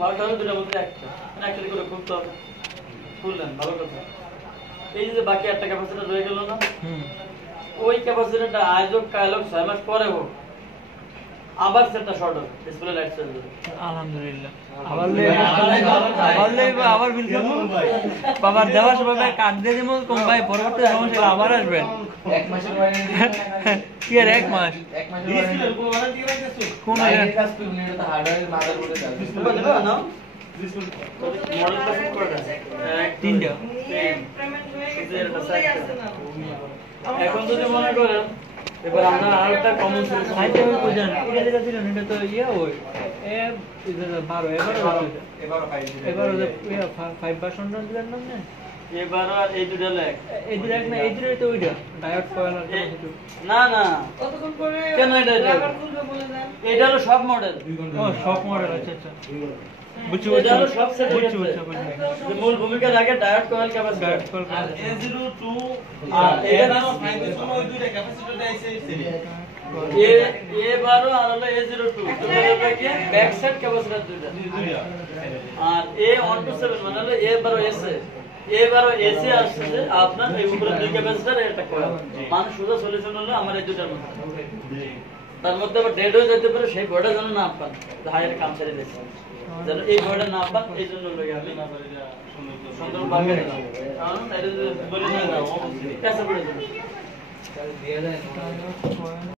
ভালো হবে দুটো মধ্যে একটা একটা করে খুলতে হবে খুললেন ভালো কথা এই যে বাকি একটা ক্যাপাসিটর রয়ে গেল না ওই ক্যাপাসিটরটা আজও কালক 6 মাস পরে হোক আবার সেটা শর্ট হবে ডিসপ্লে লাইট চলে যাবে আলহামদুলিল্লাহ আবার বিল বাবার দেওয়ার সময় কাট দিয়ে দিমু কম ভাই পরবর্তী সমস্যা আবার আসবেন এক মাসের ওয়ারেন্টি কি আর এক মাস ওয়ারেন্টি কোন এর কাজ কি উনি তো হার্ডওয়্যার মাদারবোর্ডে যাবে বুঝলো না মডেল পছন্দ করে তিনটা এখন যদি মনে করেন এবার আমরা আরেকটা কমন সলিউশন সাইতে বুঝেন এটা যেটা ছিল এটা তো ওই এ 12 এবার ওই 5 ভার্সনটা দিলেন না এবার আর এই দুটো লেখ এই দুটো না এই দুটোই তো ওইটা ডায়োড কয়েল আর কিছু না না কতক্ষণ পরে কেন এটা আবার খুলবে বলে দেন এটা হলো সব মডেল ও সব মডেল আচ্ছা বুঝছি এটা হলো সব সেট বুঝছি যে মূল ভূমিকা লাগে diode coil capacitor diode coil আর A02 আর এটা এটা নাও ফাইনাল সময় ওই দুইটা ক্যাপাসিটর দেইছে সিরিজ A12 আর হলো A02 দুটো হলো কি ব্যাক সাইড ক্যাপাসিটর দুটো আর A127 মানে হলো A12 এসে A12 এসে আসছে আপনার এই উপরে দুই ক্যাপাসিটর একটা কয়েল মানে শুধু সলিউশন হলো আমার এই দুটার মধ্যে তার মধ্যে আবার ডেড হয়ে যেতে পারে সেই বড়টা যেন না পান হায়ার কাম ছেড়ে দিয়েছে যেন এই বড়টা না পান এই জন্য লাগে আমি সুন্দর ভাবে কারণ এটা বলে না কাছে পড়ে যাবে দিয়ে দেয়